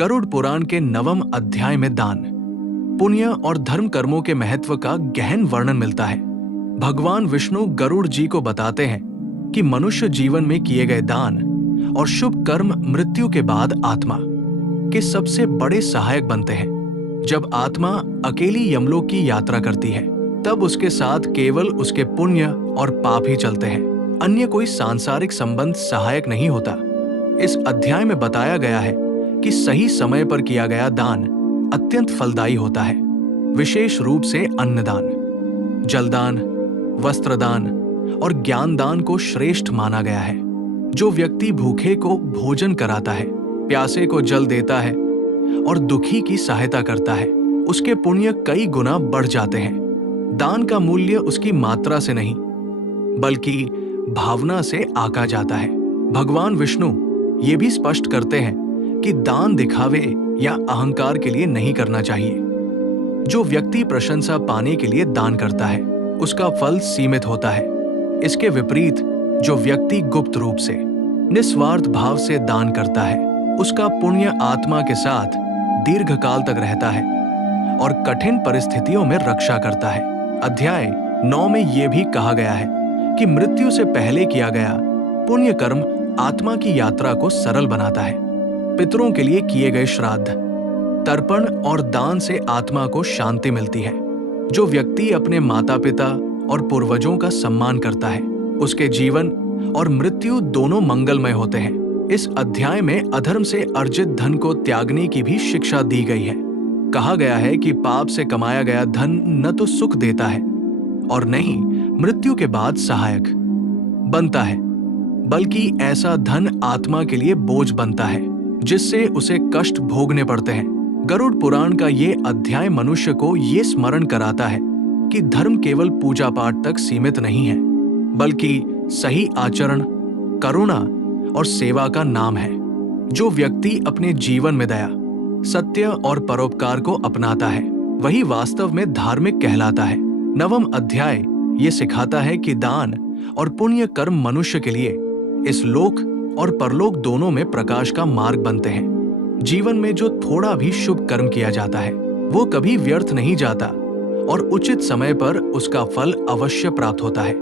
गरुड़ पुराण के 9वें अध्याय में दान, पुण्य और धर्म कर्मों के महत्व का गहन वर्णन मिलता है। भगवान विष्णु गरुड़ जी को बताते हैं कि मनुष्य जीवन में किए गए दान और शुभ कर्म मृत्यु के बाद आत्मा के सबसे बड़े सहायक बनते हैं। जब आत्मा अकेली यमलोक की यात्रा करती है, तब उसके साथ केवल उसके पुण्य और पाप ही चलते हैं। अन्य कोई सांसारिक संबंध सहायक नहीं होता। इस अध्याय में बताया गया है कि सही समय पर किया गया दान अत्यंत फलदायी होता है। विशेष रूप से अन्नदान, जलदान, वस्त्रदान और ज्ञानदान को श्रेष्ठ माना गया है। जो व्यक्ति भूखे को भोजन कराता है, प्यासे को जल देता है और दुखी की सहायता करता है, उसके पुण्य कई गुना बढ़ जाते हैं। दान का मूल्य उसकी मात्रा से नहीं, बल्कि भावना से आका जाता है। भगवान विष्णु ये भी स्पष्ट करते हैं कि दान दिखावे या अहंकार के लिए नहीं करना चाहिए। जो व्यक्ति प्रशंसा पाने के लिए दान करता है, उसका फल सीमित होता है। इसके विपरीत जो व्यक्ति गुप्त रूप से निस्वार्थ भाव से दान करता है, उसका पुण्य आत्मा के साथ दीर्घकाल तक रहता है और कठिन परिस्थितियों में रक्षा करता है। अध्याय 9 में यह भी कहा गया है कि मृत्यु से पहले किया गया पुण्य कर्म आत्मा की यात्रा को सरल बनाता है। पितरों के लिए किए गए श्राद्ध, तर्पण और दान से आत्मा को शांति मिलती है। जो व्यक्ति अपने माता पिता और पूर्वजों का सम्मान करता है, उसके जीवन और मृत्यु दोनों मंगलमय होते हैं। इस अध्याय में अधर्म से अर्जित धन को त्यागने की भी शिक्षा दी गई है। कहा गया है कि पाप से कमाया गया धन न तो सुख देता है और न ही मृत्यु के बाद सहायक बनता है, बल्कि ऐसा धन आत्मा के लिए बोझ बनता है, जिससे उसे कष्ट भोगने पड़ते हैं। गरुड़ पुराण का ये अध्याय मनुष्य को ये स्मरण कराता है कि धर्म केवल पूजा पाठ तक सीमित नहीं है, बल्कि सही आचरण, करुणा और सेवा का नाम है। जो व्यक्ति अपने जीवन में दया, सत्य और परोपकार को अपनाता है, वही वास्तव में धार्मिक कहलाता है। 9वां अध्याय ये सिखाता है कि दान और पुण्य कर्म मनुष्य के लिए इस लोक और परलोक दोनों में प्रकाश का मार्ग बनते हैं। जीवन में जो थोड़ा भी शुभ कर्म किया जाता है, वो कभी व्यर्थ नहीं जाता और उचित समय पर उसका फल अवश्य प्राप्त होता है।